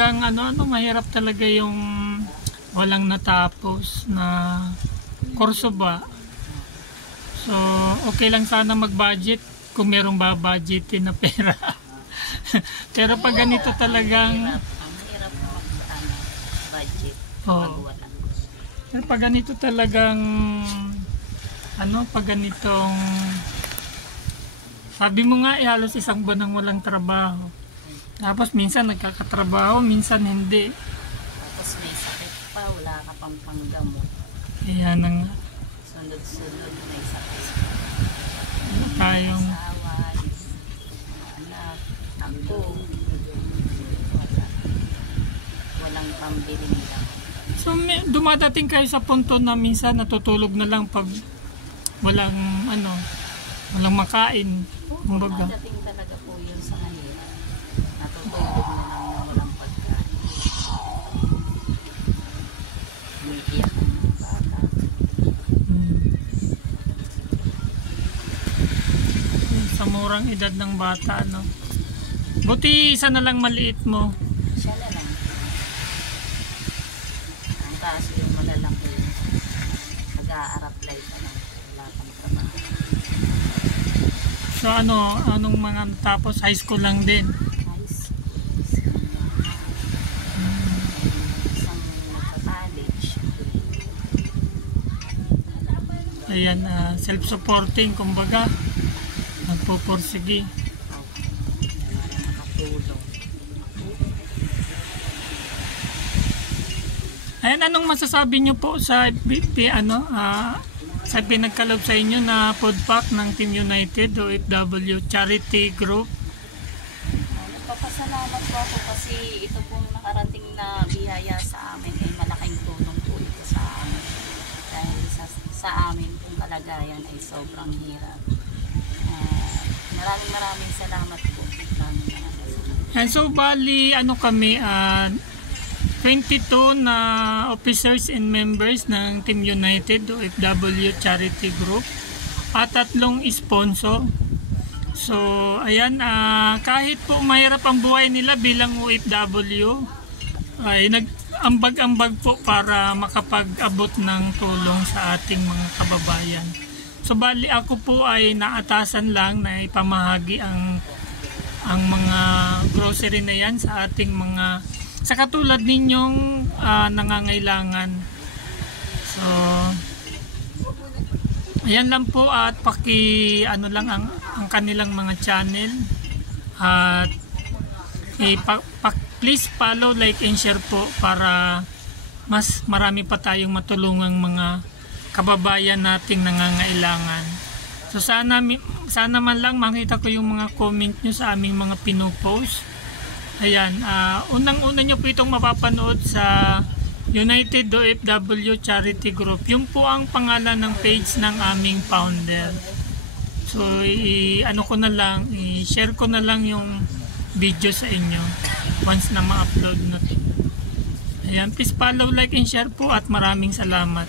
Talagang mahirap talaga yung walang natapos na kurso ba. So, okay lang sana mag-budget kung merong ba-budgetin na pera. Pero pag ganito talagang Ang hirap na makita na budget pag wala. Pero pag ganito talagang pag ganitong sabi mo nga halos isang buwan nang walang trabaho. Tapos minsan nagkakatrabaho, minsan hindi. Tapos may sakit pa, wala ka pang panggamot. Kaya nang Sunod-sunod may sakit. tayong Asawa, anak, ako. Walang pambili nila. so dumadating kayo sa punto na minsan natutulog na lang pag walang walang makain. Kumbaga. Dating talaga po yun sa kanila. Natutulog na lang na walang pagkain. Umiiyak ang mga bata. Sa murang edad ng bata, Buti isa na lang maliit mo. Siya na lang. Ang taas yung malalaki. Nag-a-apply pa lang. Wala pang trabaho. So anong mga tapos high school lang din. High school. Isang college. Ayan, self-supporting, kumbaga. Nagpupursige. Nakatulong. Ayan, anong masasabi nyo po sa sa pinagkaloob sa inyo na food pack ng Team United OFW Charity Group? Nagpapasalamat po ako kasi ito pong nakarating na biyaya sa amin ay malaking tulong po ito sa amin. Dahil sa amin pong kalagayan ay sobrang hirap. Maraming salamat po. And so bali kami 22 na officers and members ng Team United OFW Charity Group at 3 sponsor. So ayan, kahit po mahirap ang buhay nila bilang OFW ay nag-ambag-ambag po para makapag-abot ng tulong sa ating mga kababayan. So bali ako po ay naatasan lang na ipamahagi ang mga grocery na yan sa ating mga sa katulad ninyong nangangailangan. So ayan lang po at lang ang kanilang mga channel at please follow, like and share po para mas marami pa tayong matulungang mga kababayan nating nangangailangan. So sana man lang makita ko yung mga comment nyo sa aming mga pinopost. Ayan, unang-una nyo po itong mapapanood sa United OFW Charity Group. Yung po ang pangalan ng page ng aming founder. So i-share ko na lang yung video sa inyo once na ma-upload na to. Ayan, please follow, like and share po at maraming salamat.